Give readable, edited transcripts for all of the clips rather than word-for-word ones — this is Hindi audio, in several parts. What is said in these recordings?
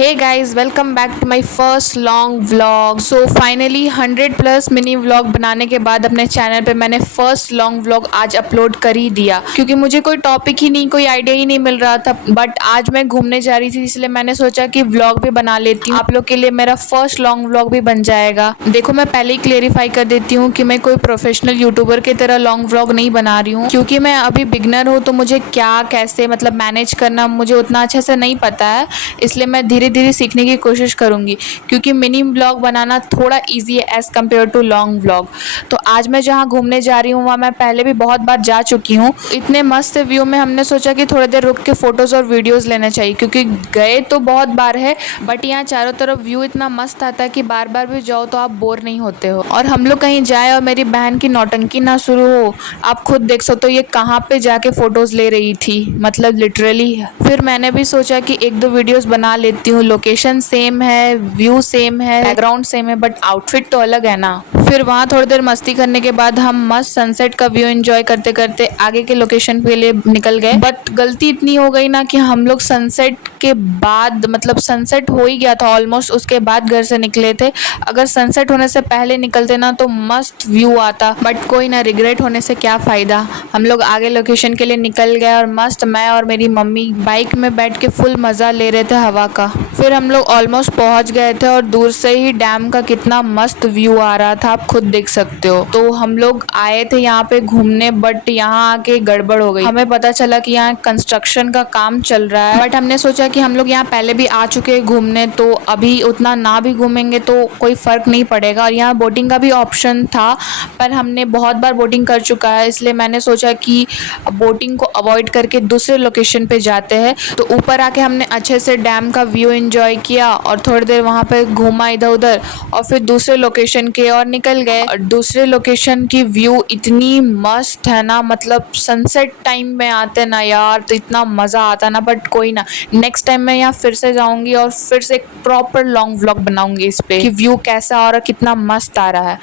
Hey guys, welcome back to my first long vlog. So finally 100 plus mini vlog बनाने के बाद अपने चैनल पे मैंने फर्स्ट लॉन्ग व्लॉग आज अपलोड कर ही दिया, क्योंकि मुझे कोई टॉपिक ही नहीं, कोई आइडिया ही नहीं मिल रहा था। बट आज मैं घूमने जा रही थी, इसलिए मैंने सोचा कि व्लॉग भी बना लेती हूँ। आप लोग के लिए मेरा फर्स्ट लॉन्ग व्लॉग भी बन जाएगा। देखो, मैं पहले ही क्लेरिफाई कर देती हूँ कि मैं कोई प्रोफेशनल यूट्यूबर की तरह लॉन्ग व्लॉग नहीं बना रही हूँ, क्योंकि मैं अभी बिगनर हूँ। तो मुझे क्या कैसे मतलब मैनेज करना मुझे उतना अच्छे से नहीं पता है, इसलिए मैं धीरे धीरे सीखने की कोशिश करूंगी। क्योंकि मिनी व्लॉग बनाना थोड़ा इजी है as compare to long vlog. तो आज मैं जहाँ घूमने जा रही हूँ वहाँ मैं पहले भी बहुत बार जा चुकी हूँ। इतने मस्त व्यू में हमने सोचा कि थोड़ी देर रुक के फ़ोटोज़ और वीडियोज़ लेना चाहिए, क्योंकि गए तो बहुत बार है बट यहाँ चारों तरफ व्यू इतना मस्त आता है कि बार बार भी जाओ तो आप बोर नहीं होते हो। और हम लोग कहीं जाए और मेरी बहन की नौटंकी ना शुरू हो। आप खुद देख सकते हो ये कहाँ पे जाके फ़ोटोज़ ले रही थी, मतलब लिटरली। फिर मैंने भी सोचा कि एक दो वीडियोज़ बना लेती हूँ। लोकेशन सेम है, व्यू सेम है, बैकग्राउंड सेम है, बट आउटफिट तो अलग है ना। फिर वहाँ थोड़ी देर मस्ती करने के बाद हम मस्त सनसेट का व्यू एंजॉय करते करते आगे के लोकेशन के लिए निकल गए। बट गलती इतनी हो गई ना कि हम लोग सनसेट के बाद, मतलब सनसेट हो ही गया था ऑलमोस्ट, उसके बाद घर से निकले थे। अगर सनसेट होने से पहले निकलते ना तो मस्त व्यू आता, बट कोई ना, रिग्रेट होने से क्या फ़ायदा। हम लोग आगे लोकेशन के लिए निकल गए और मस्त मैं और मेरी मम्मी बाइक में बैठ के फुल मज़ा ले रहे थे हवा का। फिर हम लोग ऑलमोस्ट पहुंच गए थे और दूर से ही डैम का कितना मस्त व्यू आ रहा था, आप खुद देख सकते हो। तो हम लोग आए थे यहाँ पे घूमने, बट यहाँ आके गड़बड़ हो गई। हमें पता चला कि यहाँ कंस्ट्रक्शन का काम चल रहा है, बट हमने सोचा कि हम लोग यहाँ पहले भी आ चुके हैं घूमने, तो अभी उतना ना भी घूमेंगे तो कोई फ़र्क नहीं पड़ेगा। और यहाँ बोटिंग का भी ऑप्शन था, पर हमने बहुत बार बोटिंग कर चुका है, इसलिए मैंने सोचा कि बोटिंग को अवॉइड करके दूसरे लोकेशन पे जाते हैं। तो ऊपर आके हमने अच्छे से डैम का व्यू एंजॉय किया और थोड़ी देर वहाँ पे घूमा इधर उधर, और फिर दूसरे लोकेशन के और निकल गए। और दूसरे लोकेशन की व्यू इतनी मस्त है ना, मतलब सनसेट टाइम में आते ना यार तो इतना मज़ा आता ना। बट कोई ना, नेक्स्ट टाइम मैं यहाँ फिर से जाऊँगी और फिर से एक प्रॉपर लॉन्ग व्लॉग बनाऊँगी इस पे कि व्यू कैसा और कितना मस्त आ रहा है।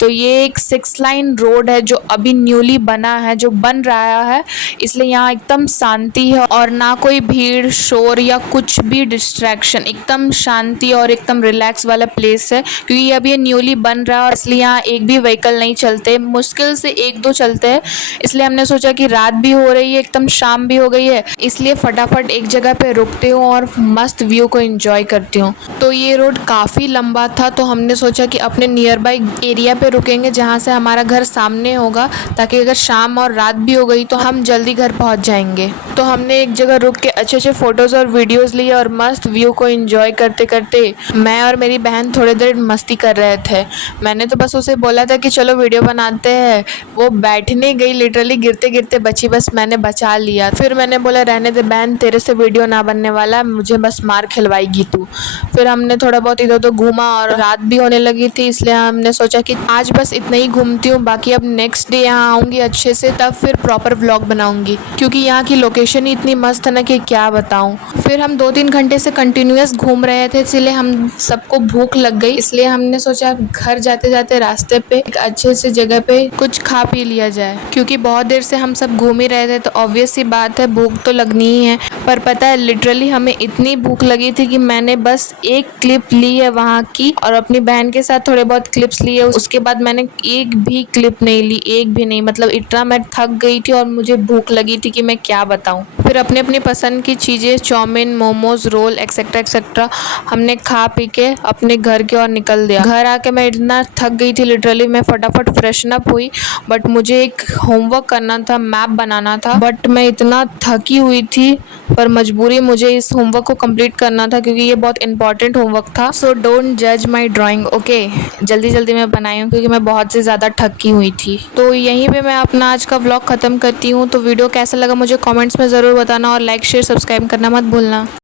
तो ये एक 6 लाइन रोड है जो अभी न्यूली बना है, जो बन रहा है, इसलिए यहाँ एकदम शांति है और ना कोई भीड़ शोर या कुछ भी डिस्ट्रैक्शन। एकदम शांति और एकदम रिलैक्स वाला प्लेस है, क्योंकि अब ये न्यूली बन रहा है और इसलिए यहाँ एक भी व्हीकल नहीं चलते, मुश्किल से एक दो चलते हैं। इसलिए हमने सोचा कि रात भी हो रही है, एकदम शाम भी हो गई है, इसलिए फटाफट एक जगह पे रुकती हूँ और मस्त व्यू को एंजॉय करती हूँ। तो ये रोड काफ़ी लंबा था, तो हमने सोचा कि अपने नियर बाई एरिया पे रुकेंगे जहाँ से हमारा घर सामने होगा, ताकि अगर शाम और रात भी हो गई तो हम जल्दी घर पहुँच जाएंगे। तो हमने एक जगह रुक के अच्छे अच्छे फ़ोटोज़ और वीडियोज़ लिए और मस्त व्यू को एंजॉय करते करते मैं और मेरी बहन थोड़ी देर मस्ती कर रहे थे। मैंने तो बस उसे बोला था कि चलो वीडियो बनाते हैं, वो बैठने गई, लिटरली गिरते गिरते बची, बस मैंने बचा लिया। फिर मैंने बोला रहने दे बहन, तेरे से वीडियो ना बनने वाला, मुझे बस मार खिलवाएगी तू। फिर हमने थोड़ा बहुत इधर उधर घूमा और रात भी होने लगी थी, इसलिए हमने सोचा कि आज बस इतना ही घूमती हूँ, बाकी अब नेक्स्ट डे यहाँ आऊँगी अच्छे से, तब फिर प्रॉपर व्लॉग बनाऊँगी, क्योंकि यहाँ की लोकेशन ही इतनी मस्त है ना कि क्या बताऊँ। फिर हम 2-3 घंटे से कंटिन्यूअस घूम रहे थे, इसलिए हम सबको भूख लग गई, इसलिए हमने सोचा घर जाते जाते रास्ते पे एक अच्छे से जगह पे कुछ खा पी लिया जाए, क्योंकि बहुत देर से हम सब घूम ही रहे थे तो ऑब्वियस सी बात है भूख तो लगनी ही है। पर पता है लिटरली हमें इतनी भूख लगी थी कि मैंने बस एक क्लिप ली है वहाँ की और अपनी बहन के साथ थोड़े बहुत क्लिप्स लिए, उसके बाद मैंने एक भी क्लिप नहीं ली, एक भी नहीं। मतलब इतना मैं थक गई थी और मुझे भूख लगी थी कि मैं क्या बताऊँ। फिर अपने अपनी पसंद की चीज़ें, chowmein, momos, roll etcetera etcetera हमने खा पी के अपने घर की ओर निकल दिया। घर आके मैं इतना थक गई थी लिटरली, मैं फटाफट फ्रेशन अप हुई, बट मुझे एक होमवर्क करना था, मैप बनाना था, बट मैं इतना थकी हुई थी, पर मजबूरी मुझे इस होमवर्क को कंप्लीट करना था क्योंकि ये बहुत इंपॉर्टेंट होमवर्क था। सो डोंट जज माई ड्राइंग, ओके। जल्दी जल्दी मैं बनाई हूँ क्योंकि मैं बहुत से ज़्यादा थकी हुई थी। तो यहीं पे मैं अपना आज का व्लॉग ख़त्म करती हूँ। तो वीडियो कैसा लगा मुझे कमेंट्स में ज़रूर बताना और लाइक शेयर सब्सक्राइब करना मत भूलना।